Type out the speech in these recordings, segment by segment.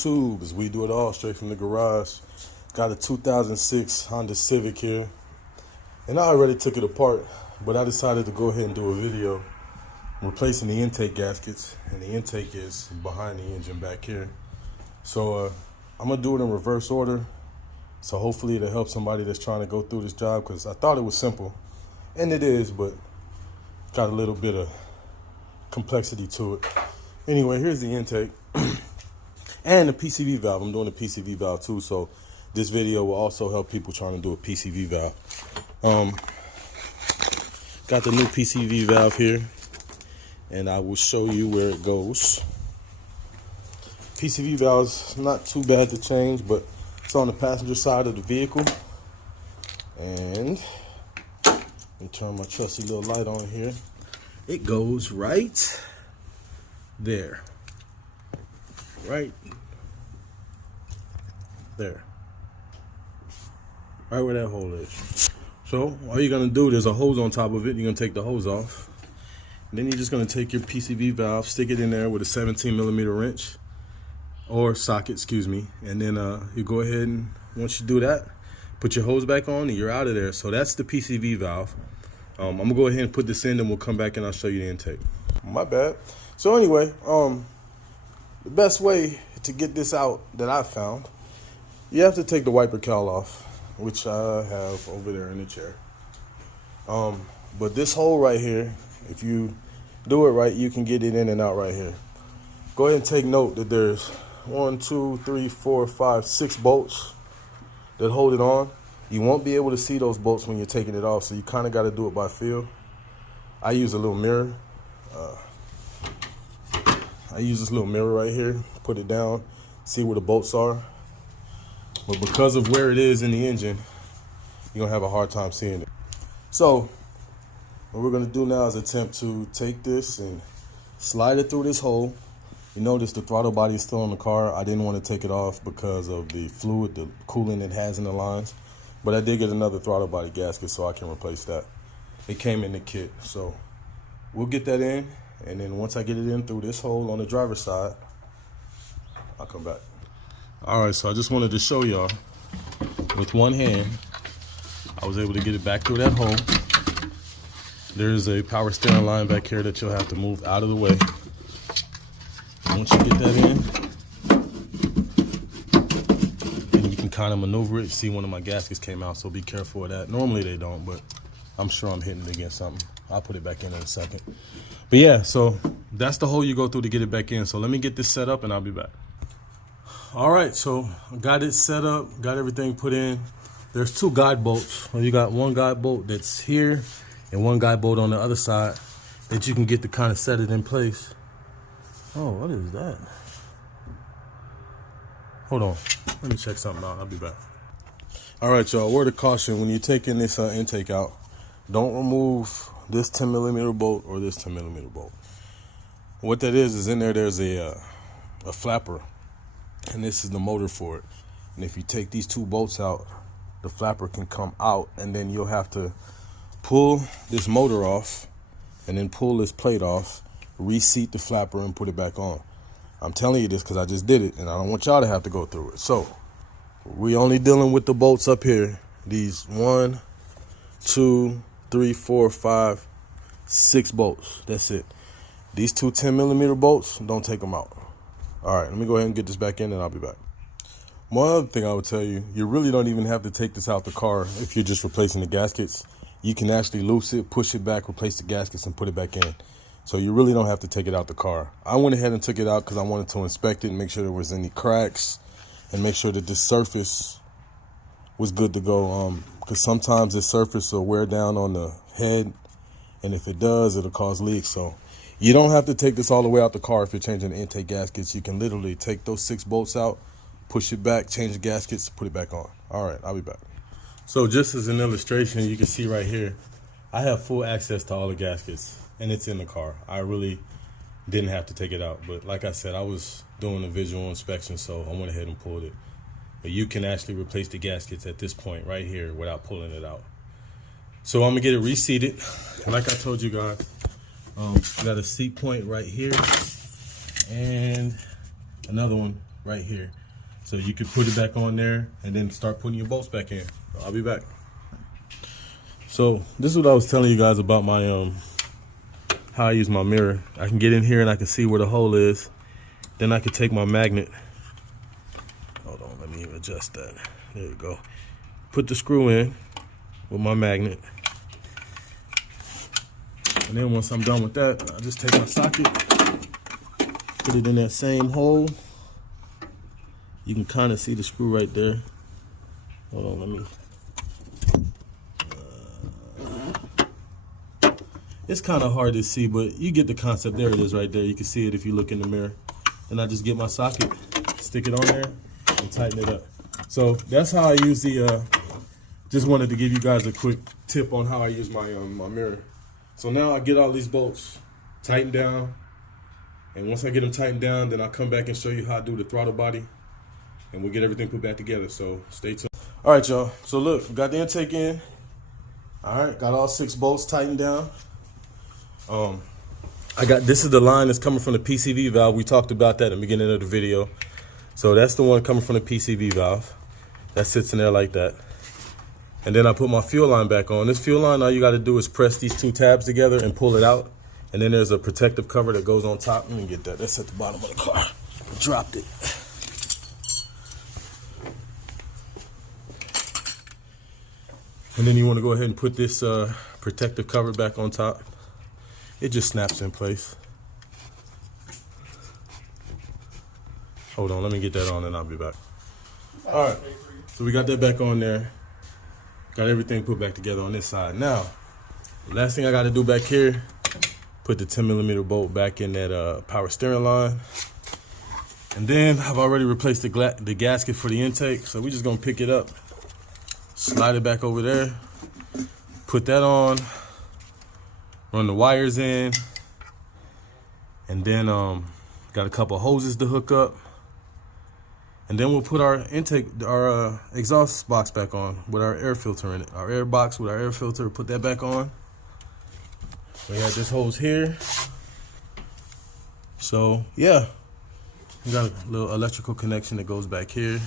YouTube, as we do it all straight from the garage. Got a 2006 Honda Civic here, and I already took it apart, but I decided to go ahead and do a video replacing the intake gaskets, and the intake is behind the engine back here. So I'm gonna do it in reverse order, so hopefully it'll help somebody that's trying to go through this job, because I thought it was simple, and it is, but got a little bit of complexity to it. Anyway, here's the intake and the PCV valve. I'm doing a PCV valve too, so this video will also help people trying to do a PCV valve. Got the new PCV valve here, and I will show you where it goes. PCV valve's not too bad to change, but it's on the passenger side of the vehicle. And let me turn my trusty little light on here. It goes right there. Right there. Right where that hole is. So all you're gonna do, there's a hose on top of it. You're gonna take the hose off. And then you're just gonna take your PCV valve, stick it in there with a 17mm wrench or socket, excuse me. And then you go ahead and once you do that, put your hose back on and you're out of there. So that's the PCV valve. I'm gonna go ahead and put this in, and we'll come back and I'll show you the intake. My bad. So anyway, the best way to get this out that I found, you have to take the wiper cowl off, which I have over there in the chair. But this hole right here, if you do it right, you can get it in and out right here. Go ahead and take note that there's 1, 2, 3, 4, 5, 6 bolts that hold it on. You won't be able to see those bolts when you're taking it off, so you kind of got to do it by feel. I use a little mirror. I use this little mirror right here, put it down, see where the bolts are. But because of where it is in the engine, you're gonna have a hard time seeing it. So what we're gonna do now is attempt to take this and slide it through this hole. You notice the throttle body is still on the car. I didn't want to take it off because of the fluid, the coolant it has in the lines. But I did get another throttle body gasket, so I can replace that. It came in the kit, so we'll get that in. And then once I get it in through this hole on the driver's side, I'll come back. All right, so I just wanted to show y'all, with one hand, I was able to get it back through that hole. There's a power steering line back here that you'll have to move out of the way. Once you get that in, then you can kind of maneuver it. See, one of my gaskets came out, so be careful of that. Normally they don't, but I'm sure I'm hitting it against something. I'll put it back in a second. But yeah, so that's the hole you go through to get it back in. So let me get this set up and I'll be back. All right, so I got it set up, got everything put in. There's 2 guide bolts. Well, you got one guide bolt that's here and one guide bolt on the other side that you can get to kind of set it in place. Oh, what is that? Hold on, let me check something out. I'll be back. All right, y'all, word of caution, when you're taking this intake out, don't remove this 10mm bolt or this 10mm bolt. What that is in there, there's a flapper, and this is the motor for it. And if you take these 2 bolts out, the flapper can come out, and then you'll have to pull this motor off and then pull this plate off, reseat the flapper and put it back on. I'm telling you this because I just did it and I don't want y'all to have to go through it. So we only dealing with the bolts up here. These 1, 2, 3, 4, 5, 6 bolts. That's it. These 2 10mm bolts, don't take them out. All right, let me go ahead and get this back in and I'll be back. One other thing I would tell you, you really don't even have to take this out the car if you're just replacing the gaskets. You can actually loose it, push it back, replace the gaskets and put it back in. So you really don't have to take it out the car. I went ahead and took it out because I wanted to inspect it and make sure there was any cracks and make sure that the surface was good to go. Because sometimes the surface will wear down on the head, and if it does, it'll cause leaks. So you don't have to take this all the way out the car if you're changing the intake gaskets. You can literally take those 6 bolts out, push it back, change the gaskets, put it back on. All right, I'll be back. So just as an illustration, you can see right here, I have full access to all the gaskets, and it's in the car. I really didn't have to take it out. But like I said, I was doing a visual inspection, so I went ahead and pulled it. But you can actually replace the gaskets at this point right here without pulling it out. So I'm gonna get it reseated. And like I told you guys, got a seat point right here and another one right here. So you can put it back on there and then start putting your bolts back in. I'll be back. So this is what I was telling you guys about my how I use my mirror. I can get in here and I can see where the hole is. Then I can take my magnet. Hold on, let me adjust that. There you go. Put the screw in with my magnet. And then once I'm done with that, I just take my socket, put it in that same hole. You can kind of see the screw right there. Hold on, let me. It's kind of hard to see, but you get the concept. There it is right there. You can see it if you look in the mirror. And I just get my socket, stick it on there, and tighten it up. So that's how I use the, just wanted to give you guys a quick tip on how I use my, my mirror. So now I get all these bolts tightened down. And once I get them tightened down, then I'll come back and show you how I do the throttle body. And we'll get everything put back together, so stay tuned. All right, y'all. So look, we got the intake in. All right, got all 6 bolts tightened down. This is the line that's coming from the PCV valve. We talked about that in the beginning of the video. So that's the one coming from the PCV valve. That sits in there like that. And then I put my fuel line back on. This fuel line, all you got to do is press these 2 tabs together and pull it out. And then there's a protective cover that goes on top. Let me get that. That's at the bottom of the car. I dropped it. And then you want to go ahead and put this protective cover back on top. It just snaps in place. Hold on, let me get that on and I'll be back. All right, so we got that back on there. Got everything put back together on this side. Now, the last thing I got to do back here, put the 10mm bolt back in that power steering line. And then I've already replaced the gasket for the intake. So we're just gonna pick it up, slide it back over there, put that on, run the wires in, and then got a couple hoses to hook up. And then we'll put our intake, our exhaust box back on with our air filter in it. Our air box with our air filter, put that back on. We got this hose here. So yeah, we got a little electrical connection that goes back here.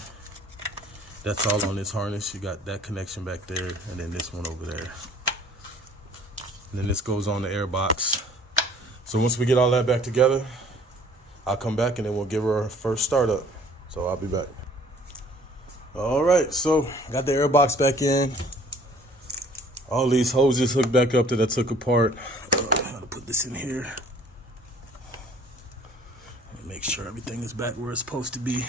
That's all on this harness. You got that connection back there, and then this one over there. And then this goes on the air box. So once we get all that back together, I'll come back and then we'll give her our first startup. So I'll be back. All right, so got the air box back in. All these hoses hooked back up that I took apart. I gotta put this in here. Make sure everything is back where it's supposed to be.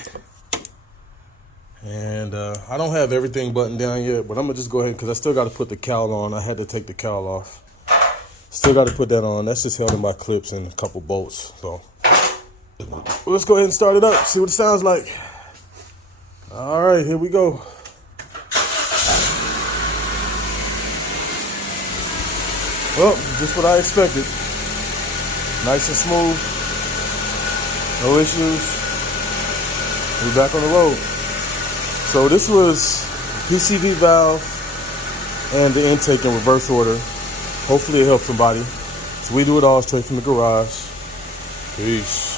And I don't have everything buttoned down yet, but I'm gonna just go ahead because I still got to put the cowl on. I had to take the cowl off. Still got to put that on. That's just held in by clips and a couple bolts. So let's go ahead and start it up. See what it sounds like. All right, here we go. Well, just what I expected. Nice and smooth. No issues. We're back on the road. So this was PCV valve and the intake in reverse order. Hopefully it helped somebody. So we do it all straight from the garage. Peace.